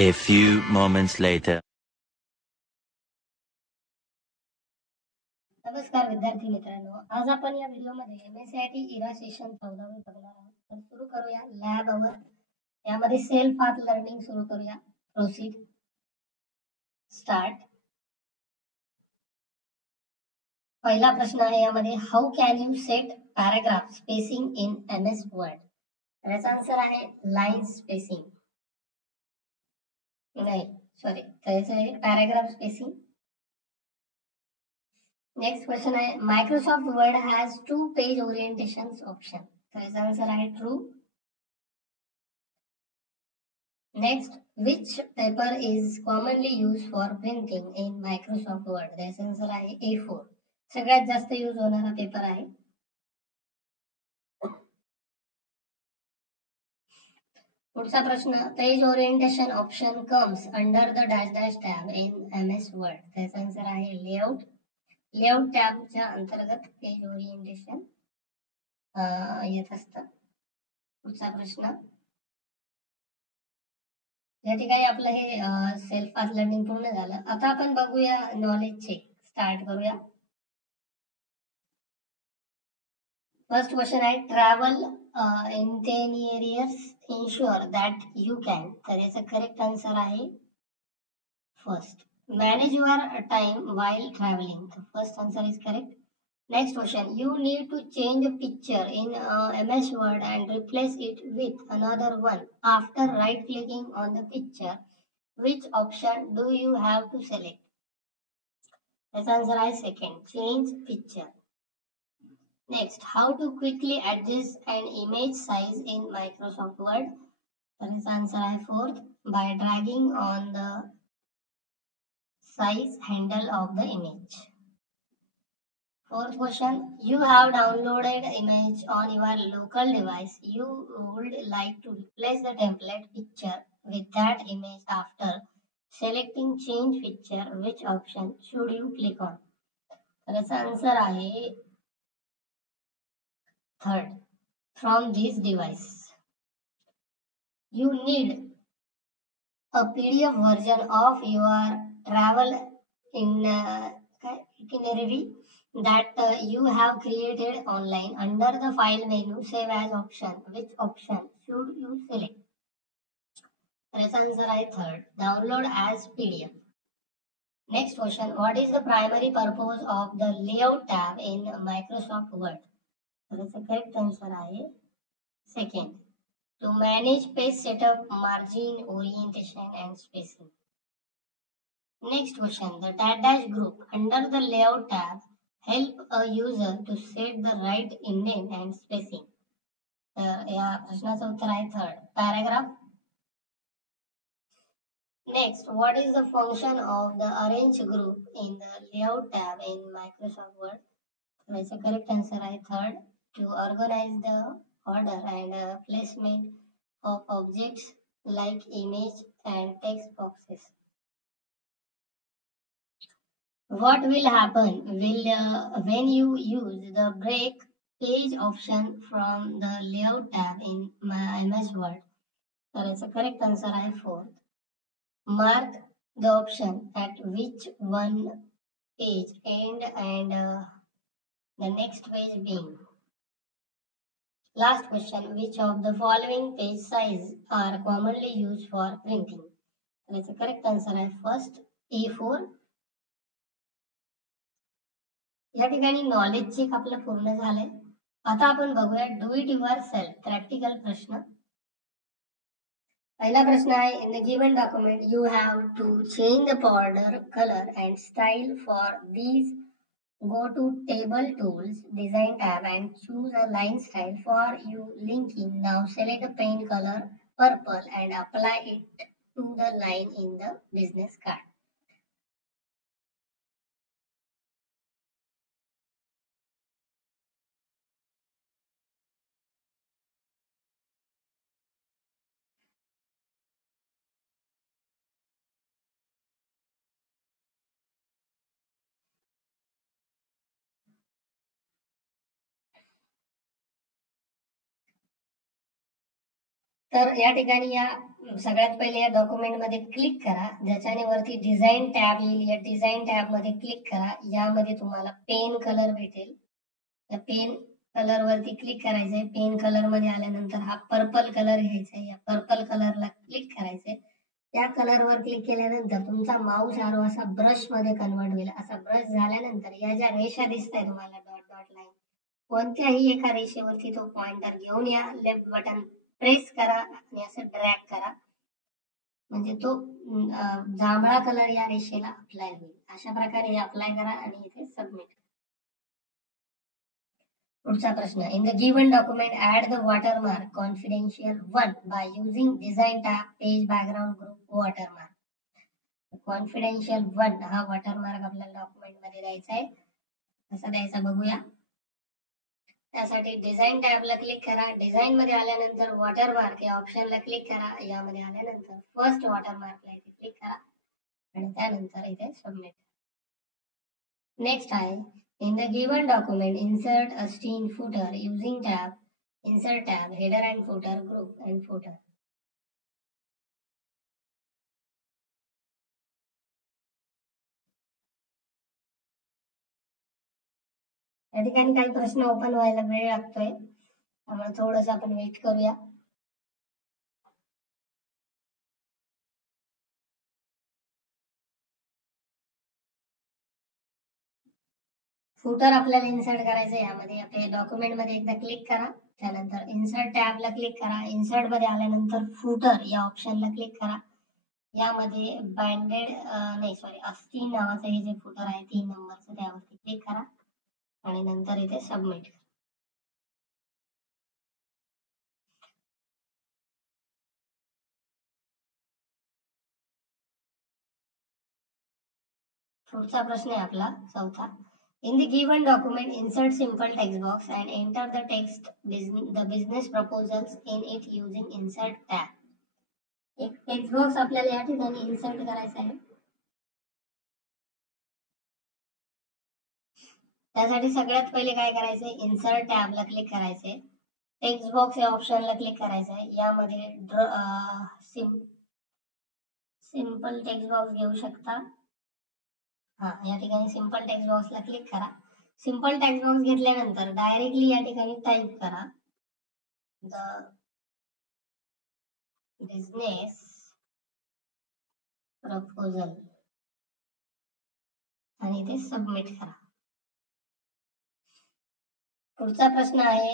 A few moments later. नमस्कार विद्यार्थी मित्रांनो, आज आपण या व्हिडिओमध्ये MSCIT इरा सेशन 14वे बघणार आहोत. तर सुरू करूया लॅब अवर. यामध्ये सेल्फ पाथ लर्निंग सुरू करूया. Proceed, start. पहिला प्रश्न आहे यामध्ये, how can you set paragraph spacing in MS word. याचा आन्सर आहे लाईन स्पेसिंग. नाही सॉरी, त्याचं आहे पॅराग्राफ स्पेसिंग. नेक्स्ट क्वेश्चन आहे, Microsoft word has 2 page orientation option. तर याचा आन्सर आहे true. Next, which paper is commonly used for printing in Microsoft Word. त्याचा आन्सर आहे A4. सगळ्यात जास्त यूज होणारा पेपर आहे. पुढचा प्रश्न, page orientation option comes under the dash dash tab in MS word. त्याचा आन्सर आहे लेआउट. लेआउट टॅबच्या अंतर्गत पेज ओरिएंटेशन येत असतं. पुढचा प्रश्न, या ठिकाणी आपलं हे सेल्फ पाथ लर्निंग पूर्ण झालं. आता आपण बघूया नॉलेज चेक. स्टार्ट करूया. फर्स्ट क्वेश्चन आहे, travel in 10 areas ensure that you can. तर याचा करेक्ट आन्सर आहे first. Manage your time while traveling. The first answer is correct. Next question, you need to change a picture in MS Word and replace it with another one. After right clicking on the picture, which option do you have to select? This answer is second, change picture. Next, how to quickly adjust an image size in Microsoft Word. This answer is fourth, by dragging on the size handle of the image. Fourth question, you have downloaded image on your local device. You would like to replace the template picture with that image. After selecting change picture, which option should you click on? तर याचा answer आहे third, from this device. You need a PDF version of your travel itinerary that you have created online. Under the file menu, save as option, which option should you select? This answer is third, download as PDF. Next question, what is the primary purpose of the layout tab in Microsoft Word? That's the correct answer is second, to manage page setup, margin, orientation and spacing. Next question, the dash group under the layout tab help a user to set the right indent and spacing. या प्रश्नाचं उत्तर आहे third, paragraph. Next, what is the function of the arrange group in the layout tab in Microsoft Word? That's the correct answer is third, to organize the order and placement of objects like image and text boxes. What will happen when you use the break page option from the layout tab in MS Word? So it's a correct answer is fourth. Mark the option at which one page end and the next page being. Last question, which of the following page size are commonly used for printing? So it's a correct answer is first, A4. या ठिकाणी knowledge check आपलं पूर्ण झालंय. आता आपण बघूया do it yourself practical प्रश्न. पहिला प्रश्न आहे, in the given document you have to change the border colour and style for these. Go to table tools, design tab and choose a line style for you linking. Now select the paint color purple and apply it to the line in the business card. तर या ठिकाणी या सगळ्यात पहिले या document मध्ये click करा, ज्याच्याने वरती डिझाईन टॅब येईल. या डिझाईन टॅब मध्ये क्लिक करा. यामध्ये तुम्हाला पेन कलर भेटेल. या पेन कलर वरती क्लिक करायचंय. पेन कलर मध्ये आल्यानंतर हा पर्पल कलर घ्यायचा आहे. या पर्पल कलरला क्लिक करायचंय. त्या कलरवर क्लिक केल्यानंतर तुमचा माऊस आरो असा ब्रश मध्ये कन्वर्ट होईल. असा ब्रश झाल्यानंतर या ज्या रेषा दिसताय तुम्हाला डॉट डॉट लाईन, कोणत्याही एका रेषेवरती तो पॉइंटर घेऊन या, लेफ्ट बटन प्रेस करा आणि असं ड्रॅग करा, म्हणजे तो जांभळा कलर या रेषेला अप्लाय होईल. अशा प्रकारे हे अप्लाय करा आणि इथे सबमिट. पुढचा प्रश्न, in the given document add the watermark confidential 1 by using design tab page background group watermark. Confidential 1 हा वॉटरमार्क आपल्याला डॉक्युमेंट मध्ये द्यायचा आहे. कसा द्यायचा बघूया. त्यासाठी डिझाईन टॅबला क्लिक करा. डिझाईन मध्ये आल्यानंतर वॉटरमार्क या ऑप्शनला क्लिक करा. यामध्ये आल्यानंतर फर्स्ट वॉटरमार्कला इथे क्लिक करा आणि त्यानंतर इथे सबमिट. नेक्स्ट आहे, in the given document insert a Austin footer using tab insert tab header and footer group and footer. या ठिकाणी काही प्रश्न ओपन व्हायला वेळ लागतोय, त्यामुळे थोडंसं आपण वेट करूया. फुटर आपल्याला इन्सर्ट करायचं आहे. यामध्ये आपल्या डॉक्युमेंट मध्ये एकदा क्लिक करा. त्यानंतर इन्सर्ट टॅबला क्लिक करा. इन्सर्ट मध्ये आल्यानंतर फुटर या ऑप्शनला क्लिक करा. यामध्ये बाइंडेड नाही सॉरी आस्तीन नावाचं हे जे फुटर आहे 3 नंबरचं, त्यावरती क्लिक करा आणि नंतर इथे सबमिट करा. पुढचा प्रश्न आहे आपला चौथा. In the given document insert simple text box and enter the text the business proposals in it using insert tab. एक टेक्स्ट बॉक्स आपल्याला या ठिकाणी इन्सर्ट करायचा आहे. त्यासाठी सगळ्यात पहिले काय करायचंय, इन्सर्ट टॅबला क्लिक करायचंय. टेक्स्ट बॉक्स या ऑप्शनला क्लिक करायचंय. यामध्ये सिंपल टेक्स्ट बॉक्स घेऊ शकता. या ठिकाणी सिंपल टेक्स्ट बॉक्सला क्लिक करा. सिंपल टेक्स्ट बॉक्स घेतल्यानंतर डायरेक्टली या ठिकाणी टाईप करा द बिझनेस प्रपोजल आणि ते सबमिट करा. पुढचा प्रश्न आहे,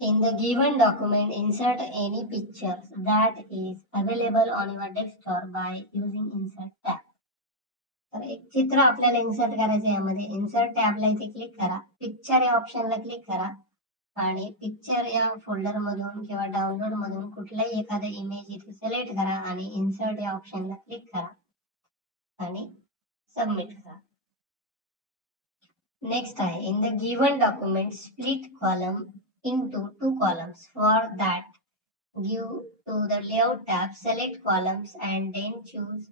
in the given document insert any picture that is available on your desktop by using insert tab. तर एक चित्र आपल्याला इन्सर्ट करायचं. यामध्ये इन्सर्ट टॅबला इथे क्लिक करा. पिक्चर या ऑप्शनला क्लिक करा आणि पिक्चर या फोल्डर मधून किंवा डाउनलोड मधून कुठलाही एखादा इमेज इथे सिलेक्ट करा आणि इन्सर्ट या ऑप्शनला क्लिक करा आणि सबमिट करा. नेक्स्ट आहे, in the given document split column into 2 columns. For that, give to the layout tab, select columns and then choose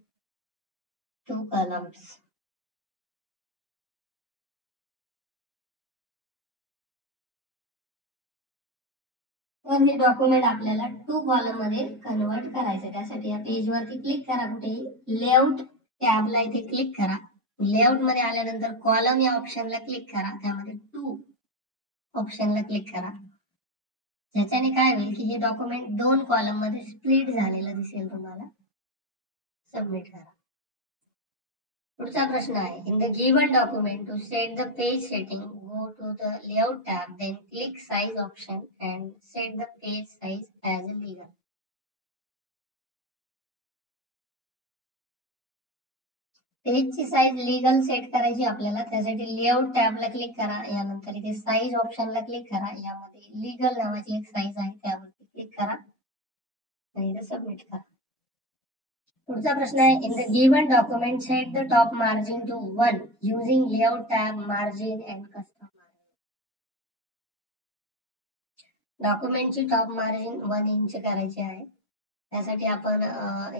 2 columns. तर हे डॉक्युमेंट आपल्याला 2 कॉलम मध्ये कन्वर्ट करायचं. त्यासाठी या पेज वरती क्लिक करा. कुठेही लेआउट टॅबला इथे क्लिक करा. लेआउट मध्ये आल्यानंतर कॉलम या ऑप्शनला क्लिक करा. त्यामध्ये 2 ऑप्शनला क्लिक करा. ज्याच्याने काय होईल की हे डॉक्युमेंट 2 कॉलम मध्ये स्प्लिट झालेलं दिसेल तुम्हाला. सबमिट करा. पुढचा प्रश्न आहे, in the given document to set the page setting go to the layout tab then click size option and set the page size as a legal. पेजची साईज लीगल सेट करायची आपल्याला. त्यासाठी लेआउट टॅबला click करा. यानंतर इथे size ऑप्शनला click करा. यामध्ये लीगल नावाची एक साईज आहे, त्यावरती क्लिक करा आणि इथे सबमिट करा. पुढचा प्रश्न आहे, in the given document set the top margin to 1 using layout tab margin and custom margin. डॉक्युमेंटची टॉप मार्जिन 1 इंच करायची आहे. त्यासाठी आपण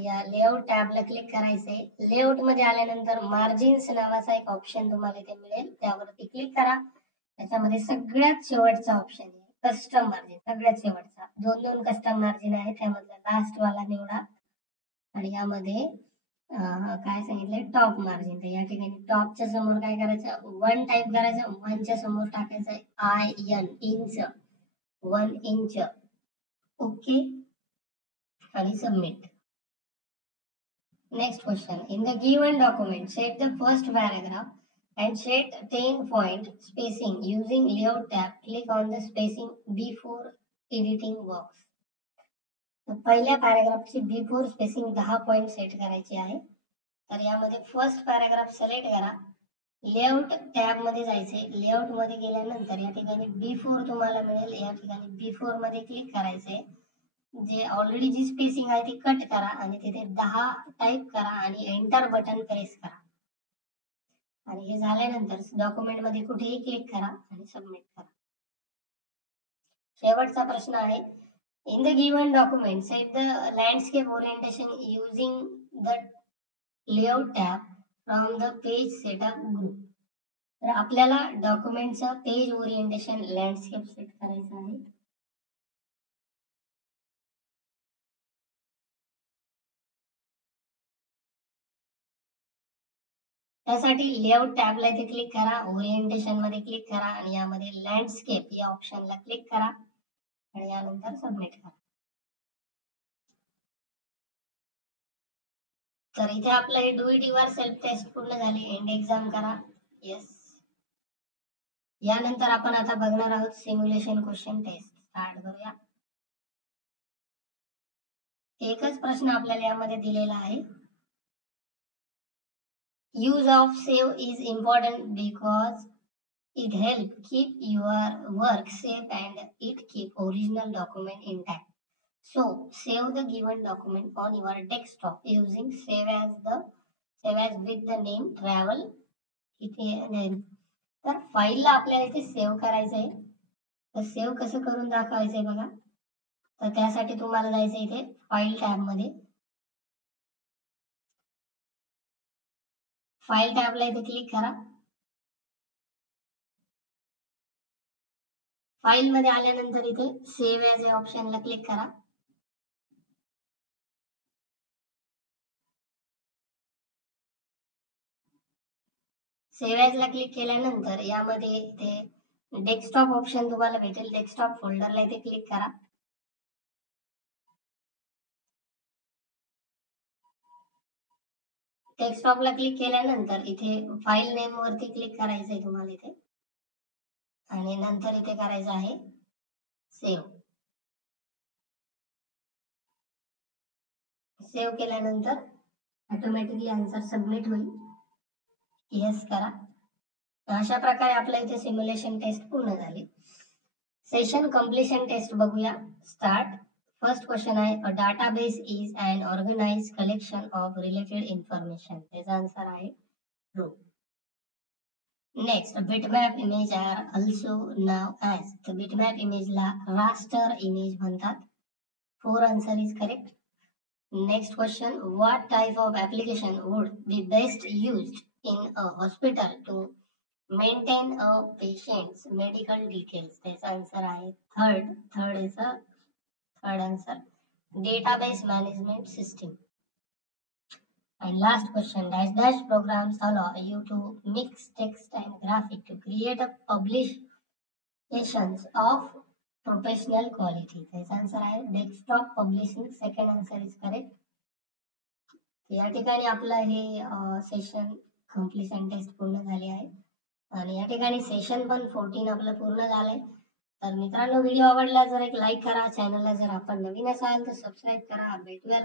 या लेआउट टॅबला क्लिक करायचे. लेआउट मध्ये आल्यानंतर मार्जिन्स नावाचा एक ऑप्शन तुम्हाला इथे मिळेल, त्यावरती क्लिक करा. त्याच्यामध्ये सगळ्यात शेवटचा ऑप्शन आहे कस्टम मार्जिन सगळ्यात शेवटचा, 2 कस्टम मार्जिन आहे, त्यामधला लास्ट वाला निवडा आणि यामध्ये काय सांगितलंय टॉप मार्जिन. तर या ठिकाणी टॉपच्या समोर काय करायचं, 1 टाईप करायचं, 1च्या समोर टाकायचं IN इंच, 1 इंच. ओके आणि submit. Next question. In the given document, set the first paragraph and set 10-point spacing using layout tab. Click on the spacing before editing box. तर पहिल्या पॅराग्राफची बिफोर स्पेसिंग 10 पॉइंट सेट करायची आहे. तर यामध्ये first paragraph select करा, layout tab मध्ये जायचे. Layout मध्ये गेल्यानंतर या ठिकाणी बिफोर तुम्हाला मिळेल, या ठिकाणी बिफोर मध्ये क्लिक करायचंय. जे ऑलरेडी जी स्पेसिंग आहे ती कट करा आणि तिथे 10 टाइप करा आणि एंटर बटन प्रेस करा. आणि हे झाल्यानंतर डॉक्युमेंट मध्ये कुठेही क्लिक करा आणि सबमिट करा. शेवटचा प्रश्न आहे, in the given document set the landscape orientation using the layout tab from the page setup group. तर आपल्याला डॉक्युमेंटचं पेज ओरिएंटेशन लँडस्केप सेट करायचं आहे. त्यासाठी लेआउट टॅबला इथे क्लिक करा, ओरिएंटेशन मध्ये क्लिक करा आणि यामध्ये लँडस्केप या ऑप्शनला क्लिक करा आणि यानंतर सबमिट करा. तर इथे आपलं do it yourself test पूर्ण झाली. एंड एक्झाम करा. येस. यानंतर आपण आता बघणार आहोत सिम्युलेशन क्वेश्चन टेस्ट. स्टार्ट करूया. एकच प्रश्न आपल्याला यामध्ये दिलेला आहे. Use of save is important because it helps keep your work safe and it keep original document intact. So save the given document on your desktop using save as with the name travel. इथे तर फाईलला आपल्याला इथे save करायचं आहे. तर save कसं करून दाखवायचंय बघा. तर त्यासाठी तुम्हाला जायचं इथे फाईल टॅब मध्ये. फाईल टॅबला इथे क्लिक करा. फाईल मध्ये आल्यानंतर इथे सेव्ह ॲज या ऑप्शनला क्लिक करा. सेव्ह ॲज ला क्लिक केल्यानंतर यामध्ये इथे डेस्कटॉप ऑप्शन तुम्हाला भेटेल. डेस्कटॉप फोल्डरला इथे क्लिक करा. डेस्कटॉपला क्लिक केल्यानंतर इथे फाईल नेम वरती क्लिक करायचंय तुम्हाला इथे आणि नंतर इथे करायचं आहे सेव्ह. सेव्ह केल्यानंतर ऑटोमॅटिकली आन्सर सबमिट होईल. येस करा. अशा प्रकारे आपल्या इथे सिम्युलेशन टेस्ट पूर्ण झाली. सेशन कंप्लीशन टेस्ट बघूया. स्टार्ट. फर्स्ट क्वेश्चन आहे, a database is an organized collection of related information. त्याचा आन्सर आहे true. Next, bitmap image are also known as. तर बिटमॅप इमेजला रास्टर इमेज म्हणतात. 4 answer is correct. Next question, what type of application would be best used in a hospital to maintain a patient's medical details? That's answer आहे third is a third answer, database management system. And last question, dash programs allow you to mix text and graphic to create a publications of professional quality. त्याचा answer आहे desktop publishing. Second answer is correct. या ठिकाणी आपलं हे session completion taste पूर्ण झाली आहे आणि या ठिकाणी सेशन पण 14 आपलं पूर्ण झालंय. तर मित्रांनो, व्हिडिओ आवडला जर एक लाईक करा. चॅनलला जर आपण नवीन असाल तर सबस्क्राईब करा. भेटूया